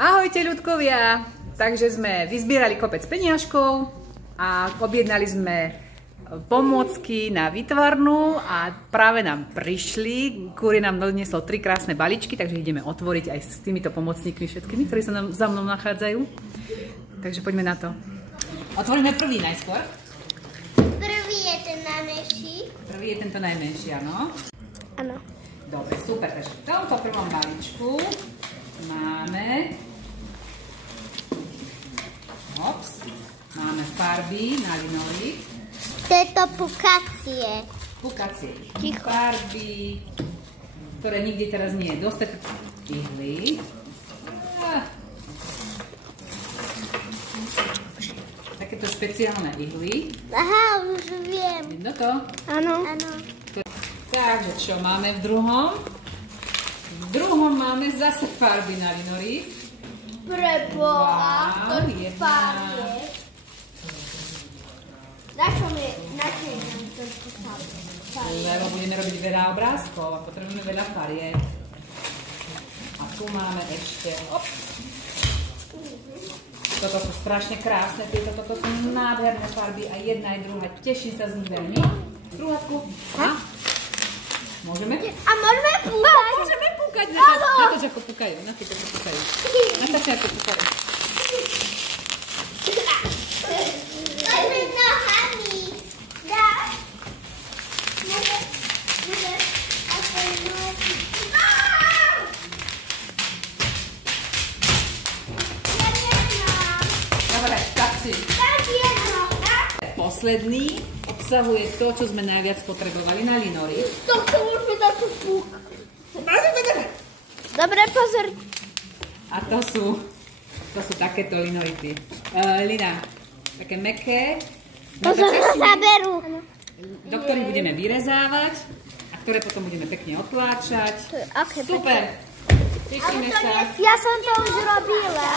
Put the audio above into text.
Ahojte ľudkovia, takže sme vyzbierali kopec peniažkov a objednali sme pomôcky na výtvarnú a práve nám prišli. Kúri nám doniesol 3 krásne balíčky, takže ideme otvoriť aj s týmito pomocníkmi všetkými, ktorí sa za mnou nachádzajú. Takže poďme na to. Otvoríme prvý najskôr. Prvý je ten najmenší. Prvý je tento najmenší, áno. Áno. Dobre, super. Takže v tomto prvom balíčku máme farby na linolit. Tieto pukacie. Pukacie farby, ktoré nikdy teraz nie je dosť ihly. Takéto špeciálne ihly. Aha, už viem. Vidno to? Áno. Takže čo máme v druhom? V druhom máme zase farby na linolit. Preboha, to farby. Na čo je to farby? Lebo budeme robiť veľa obrázkov a potrebujeme veľa farieb. A tu máme ešte, toto sú strašne krásne, toto sú nádherné farby a jedna aj druhá. Teším sa z nich veľmi. Druhátku. Môžeme? A môžeme púkať? Môžeme púkať. Natoč ako púkajú. Natoč ako púkajú. Dobre, tak si. Posledný obsahuje to, čo sme najviac potrebovali na linolit. To môžeme dať tu púk. Dobre, pozor. A to sú takéto linolity. Lina, také mäkké. Pozor, sa berú. Do ktorých budeme vyrezávať a ktoré potom budeme pekne otláčať. Super. Tešíme sa. Ja som to už robila.